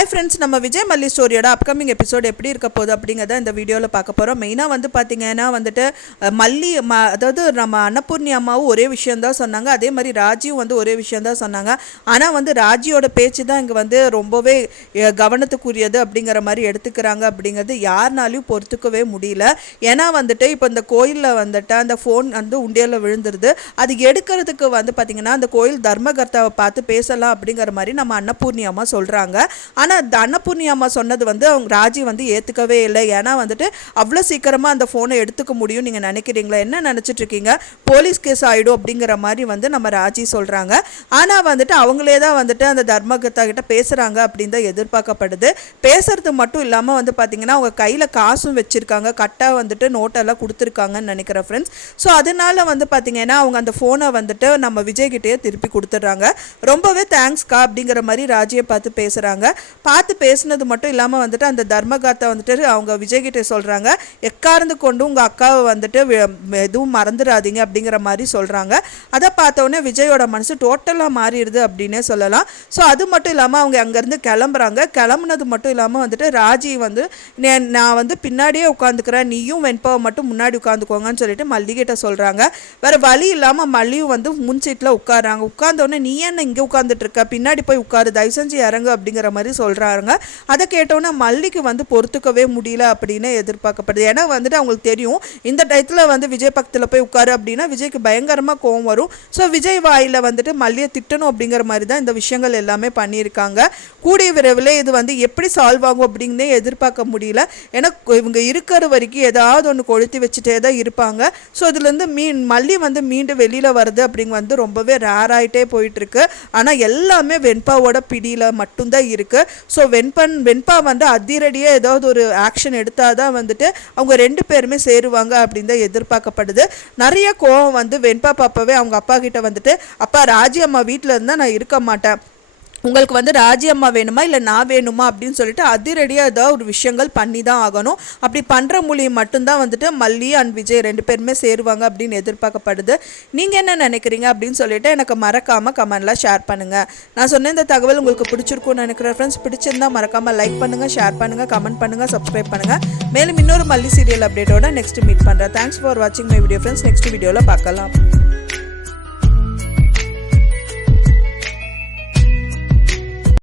Hi friends, நம்ம விஜய் மல்லி ஸ்டோரியோட upcoming episode எப்படி இருக்க போகுது அப்படிங்கிறத இந்த வீடியோவில் பார்க்க போகிறோம். மெயினாக வந்து பார்த்தீங்கன்னா வந்துட்டு அதாவது நம்ம அன்னபூர்ணி அம்மாவும் ஒரே விஷயந்தான் சொன்னாங்க, அதே மாதிரி ராஜியும் வந்து ஒரே விஷயந்தான் சொன்னாங்க. ஆனால் வந்து ராஜியோட பேச்சு தான் இங்கே வந்து ரொம்பவே கவனத்துக்குரியது அப்படிங்கிற மாதிரி எடுத்துக்கிறாங்க. அப்படிங்கிறது யாருனாலையும் பொறுத்துக்கவே முடியல. ஏன்னா வந்துட்டு இப்போ இந்த கோயிலில் வந்துட்டு அந்த ஃபோன் வந்து உண்டியலில் விழுந்துருது. அது எடுக்கிறதுக்கு வந்து பார்த்திங்கன்னா அந்த கோயில் தர்மகர்த்தாவை பார்த்து பேசலாம் அப்படிங்கிற மாதிரி நம்ம அன்னபூர்ணி அம்மா சொல்கிறாங்க. ஆனால் அந்த அன்னபூர்ணி அம்மா சொன்னது வந்து அவங்க ராஜி வந்து ஏற்றுக்கவே இல்லை. ஏன்னா வந்துட்டு அவ்வளோ சீக்கிரமாக அந்த ஃபோனை எடுத்துக்க முடியும் நீங்கள் நினைக்கிறீங்களா, என்ன நினச்சிட்டு இருக்கீங்க, போலீஸ் கேஸ் ஆகிடும் அப்படிங்கிற மாதிரி வந்து நம்ம ராஜி சொல்கிறாங்க. ஆனால் வந்துட்டு அவங்களே தான் வந்துட்டு அந்த தர்மகர்த்தா கிட்ட பேசுகிறாங்க அப்படின்னு தான் எதிர்பார்க்கப்படுது. பேசுறது மட்டும் இல்லாமல் வந்து பார்த்திங்கன்னா அவங்க கையில் காசும் வச்சுருக்காங்க, கட்டாக வந்துட்டு நோட்டெல்லாம் கொடுத்துருக்காங்கன்னு நினைக்கிறேன் ஃப்ரெண்ட்ஸ். ஸோ அதனால வந்து பார்த்திங்கன்னா அவங்க அந்த ஃபோனை வந்துட்டு நம்ம விஜய்கிட்டே திருப்பி கொடுத்துட்றாங்க. ரொம்பவே தேங்க்ஸ்க்கா அப்படிங்கிற மாதிரி ராஜியை பார்த்து பேசுகிறாங்க. பார்த்து பேசுனது மட்டும் இல்லாமல் வந்துட்டு அந்த தர்மகர்த்தா வந்துட்டு அவங்க விஜய்கிட்ட சொல்கிறாங்க, எக்கார்ந்து கொண்டு உங்கள் அக்காவை வந்துட்டு எதுவும் மறந்துடாதீங்க அப்படிங்கிற மாதிரி சொல்கிறாங்க. அதை பார்த்தோன்னே விஜயோட மனசு டோட்டலாக மாறிடுது அப்படின்னே சொல்லலாம். ஸோ அது மட்டும் இல்லாமல் அவங்க அங்கேருந்து கிளம்புறாங்க. கிளம்புனது மட்டும் இல்லாமல் வந்துட்டு ராஜி வந்து நான் வந்து பின்னாடியே உட்காந்துக்கிறேன், நீயும் வெண்பாவை மட்டும் முன்னாடி உட்காந்துக்கோங்கன்னு சொல்லிட்டு மல்லிகிட்ட சொல்கிறாங்க. வேறு வழி இல்லாமல் மல்லியும் வந்து முன் சீட்டில் உட்காராங்க. உட்காந்தோடனே நீ என்ன இங்கே உட்காந்துட்டு இருக்க, பின்னாடி போய் உட்காரு, தயவு செஞ்சு இறங்கு அப்படிங்கிற மாதிரி சொல்கிறாங்க. அதை கேட்டோன்னா மல்லிக்கு வந்து பொறுத்துக்கவே முடியல அப்படின்னு எதிர்பார்க்கப்படுது. ஏன்னா வந்துட்டு அவங்களுக்கு தெரியும் இந்த டயத்தில் வந்து விஜய் பக்கத்தில் போய் உட்காரு அப்படின்னா விஜய்க்கு பயங்கரமாக கோவம் வரும். ஸோ விஜய் வாயில் வந்துட்டு மல்லியை திட்டணும் அப்படிங்கிற மாதிரி தான் இந்த விஷயங்கள் எல்லாமே பண்ணியிருக்காங்க. கூடிய விரைவில் இது வந்து எப்படி சால்வ் ஆகும் அப்படின்னே எதிர்பார்க்க முடியல. ஏன்னா இவங்க இருக்கிற வரைக்கும் ஏதாவது ஒன்று கொளுத்தி வச்சுட்டே தான் இருப்பாங்க. ஸோ இதுலேருந்து மல்லி வந்து மீண்டும் வெளியில் வருது அப்படிங்க வந்து ரொம்பவே ரேர் ஆகிட்டே போயிட்டுருக்கு. ஆனால் எல்லாமே வெண்பாவோட பிடியில் மட்டும்தான் இருக்குது. ஸோ வெண்பா வந்து அதிரடியாக ஏதாவது ஒரு ஆக்ஷன் எடுத்தால் தான் வந்துட்டு அவங்க ரெண்டு பேருமே சேருவாங்க அப்படின்னு தான் எதிர்பார்க்கப்படுது. நிறைய கோவம் வந்து வெண்பா பாப்பாவே அவங்க அப்பா கிட்ட வந்துட்டு, அப்பா ராஜி அம்மா வீட்டில் இருந்தால் நான் இருக்க மாட்டேன், உங்களுக்கு வந்து ராஜி அம்மா வேணுமா இல்லை நான் வேணுமா அப்படின்னு சொல்லிட்டு அதிரடியாக ஏதாவது ஒரு விஷயங்கள் பண்ணி தான் ஆகணும். அப்படி பண்ணுற மூலியம் மட்டும்தான் வந்துட்டு மல்லி அண்ட் விஜய் ரெண்டு பேருமே சேருவாங்க அப்படின்னு எதிர்பார்க்கப்படுது. நீங்கள் என்ன நினைக்கிறீங்க அப்படின்னு சொல்லிட்டு எனக்கு மறக்காமல் கமெண்ட்லாம் ஷேர் பண்ணுங்கள். நான் சொன்ன இந்த தகவல் உங்களுக்கு பிடிச்சிருக்கும்னு நினைக்கிறேன் ஃப்ரெண்ட்ஸ். பிடிச்சிருந்தால் மறக்காமல் லைக் பண்ணுங்கள், ஷேர் பண்ணுங்கள், கமெண்ட் பண்ணுங்கள், சப்ஸ்கிரைப் பண்ணுங்கள். மேலும் இன்னொரு மல்லி சீரியல் அப்டேட்டோட நெக்ஸ்ட் மீட் பண்ணுறேன். தேங்க்ஸ் ஃபார் வாட்சிங் மை வீடியோ ஃப்ரெண்ட்ஸ். நெக்ஸ்ட் வீடியோவில் பார்க்கலாம்.